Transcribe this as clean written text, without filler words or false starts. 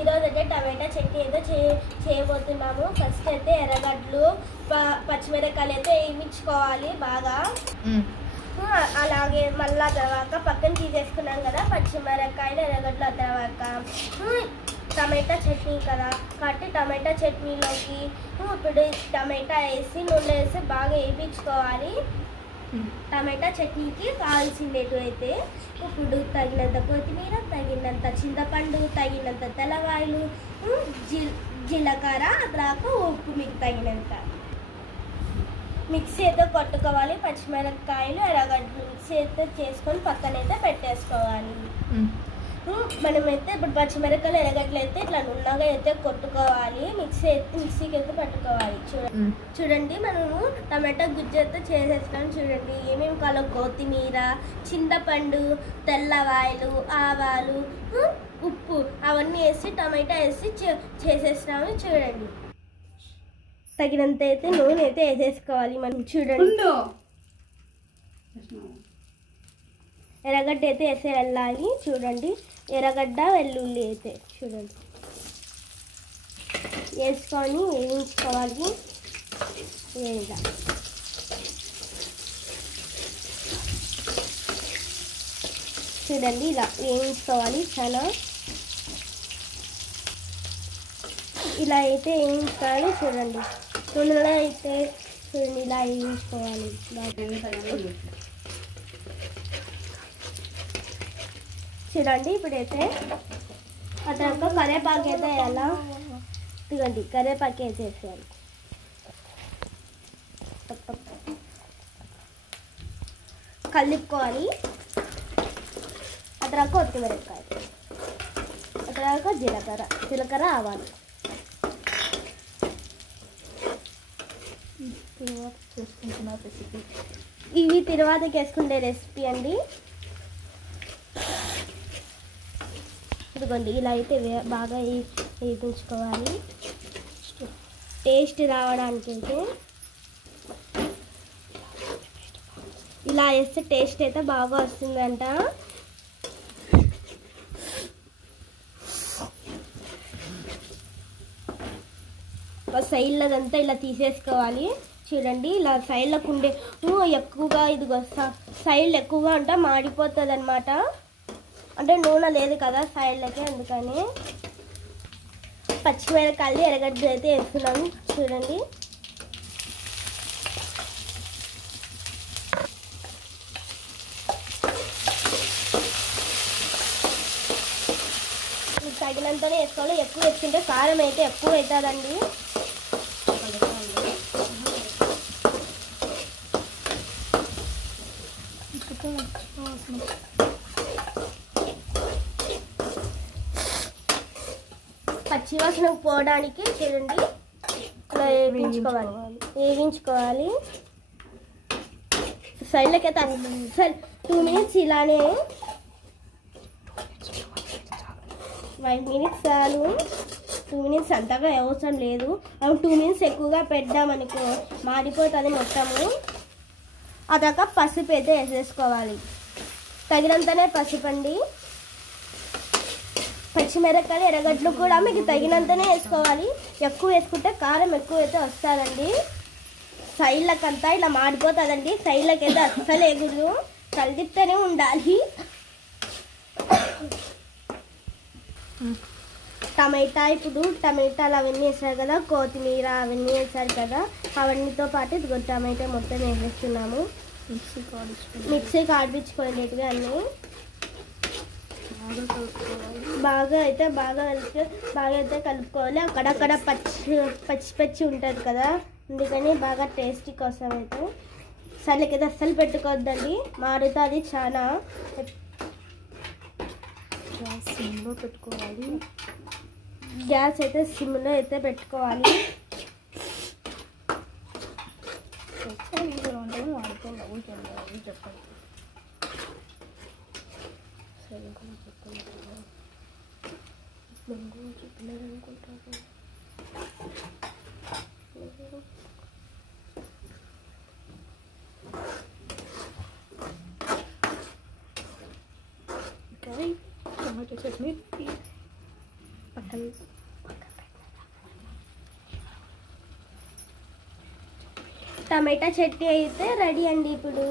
ఈరోజు అయితే టమాటా చట్నీ అయితే చేయబోతున్నాము. ఫస్ట్ అయితే ఎర్రగడ్డలు పచ్చిమిరపకాయలు అయితే వేయించుకోవాలి బాగా. అలాగే మళ్ళీ తర్వాత పక్కన తీసేసుకున్నాం కదా పచ్చిమిరపకాయలు ఎర్రగడ్డలు. తర్వాత టమాటా చట్నీ కదా కాబట్టి టమాటా చట్నీలోకి ఇప్పుడు టమాటా వేసి నూనె వేసి బాగా వేయించుకోవాలి. టమాటా చట్నీకి కావాల్సిందేటు అయితే ఇప్పుడు తగినంత కొత్తిమీర, తగినంత చింతపండు, తగినంత తెల్లవాయలు, జీలకర్ర, తర్వాత ఉప్పు మీకు తగినంత. మిక్సీ అయితే కొట్టుకోవాలి. పచ్చిమిరపకాయలు ఎర్రగడ్డలు మిక్సీ అయితే చేసుకొని పక్కనైతే పెట్టేసుకోవాలి. మనమైతే ఇప్పుడు పచ్చిమిరపకాయలు ఎర్రగడ్డలు అయితే ఇట్లా నున్నగా అయితే కొట్టుకోవాలి. మిక్సీకి అయితే పెట్టుకోవాలి. చూడండి మనము టమాటా గుజ్జు అయితే చేసేస్తాం. చూడండి ఏమేమి కావాలో కొత్తిమీర, చింతపండు, తెల్లవాయలు, ఆవాలు, ఉప్పు అవన్నీ వేసి టమాటా వేసి చేసేస్తాము. చూడండి తగినంత అయితే నూనె అయితే వేసేసుకోవాలి మనం. చూడండి ఎర్రగడ్డ అయితే వేసే వెళ్ళాలి. చూడండి ఎర్రగడ్డ వెల్లుల్లి అయితే చూడండి వేసుకొని వేయించుకోవాలి. చూడండి ఇలా వేయించుకోవాలి. చాలా ఇలా అయితే వేయించుకోవాలి. చూడండి నూనెలో అయితే చూడండి ఇలా వేయించుకోవాలి. చూడండి ఇప్పుడైతే ఆ తర్వాత కరివేపాకు అయితే ఎలా ఇదిగోండి కరివేపాకు వేసేసేయాలి. కలుపుకోవాలి. ఆ తర్వాత కొత్తిమిరపకాయ, ఆ తర్వాత జీలకర్ర ఆవాలు ఇవి తర్వాతకి వేసుకునే రెసిపీ అండి. ఇదిగోండి ఇలా అయితే బాగా వేయించుకోవాలి. టేస్ట్ రావడానికి అయితే ఇలా వేస్తే టేస్ట్ అయితే బాగా వస్తుందంట. సైడ్లదంతా ఇలా తీసేసుకోవాలి. చూడండి ఇలా సైడ్లకు ఉండే ఎక్కువగా ఇదిగో సైడ్ ఎక్కువగా ఉంటే మాడిపోతుంది అనమాట. అంటే నూనె లేదు కదా సైడ్లకి, అందుకని పచ్చిమిరపకాయలు ఎర్రగడ్డలు అయితే వేస్తున్నాము. చూడండి తగినంతనే వేసుకోవాలి. ఎక్కువ వేసుకుంటే కారం అయితే ఎక్కువ అవుతుందండి. పచ్చివాసన పోవడానికి చూడండి ఇలా వేయించుకోవాలి. సైడ్లకి అయితే అసలు 2 minutes ఇలానే 5 minutes చాలు. 2 minutes అంతగా అవసరం లేదు. 2 minutes ఎక్కువగా పెట్టామనుకో మాడిపోతుంది మొత్తము. అదాక పసుపు అయితే వేసేసుకోవాలి. తగినంతనే పసుపు అండి. పచ్చిమిరపకాయలు ఎర్రగడ్డలు కూడా మీకు తగినంతనే వేసుకోవాలి. ఎక్కువ వేసుకుంటే కారం ఎక్కువ అయితే వస్తుందండి. సైడ్లకంతా ఇలా మాడిపోతుందండి. సైడ్లకి అయితే అస్సలు వేయకూడదు, కలిదిస్తూనే ఉండాలి. ఇప్పుడు టమాటాలు అవన్నీ వేసారు కదా, కొత్తిమీర అవన్నీ వేసారు కదా, అవన్నీతో పాటు ఇదిగో టమాటా మొత్తం వేసేస్తున్నాము. మిక్సీకి ఆడిపించుకోలేదుగా అన్నీ బాగా అయితే కలుపుకోవాలి. అక్కడక్కడ పచ్చి ఉంటుంది కదా, అందుకని బాగా టేస్టీ కోసం అయితే సర్లకైతే అస్సలు పెట్టుకోవద్దండి, మారుతుంది చాలా. సిమ్లో పెట్టుకోవాలి. గ్యాస్ అయితే సిమ్లో అయితే పెట్టుకోవాలి. చెప్పండి చెప్పలేదనుకుంటాను. టమాటో చట్నీ టమాటా చట్నీ అయితే రెడీ అండి ఇప్పుడు.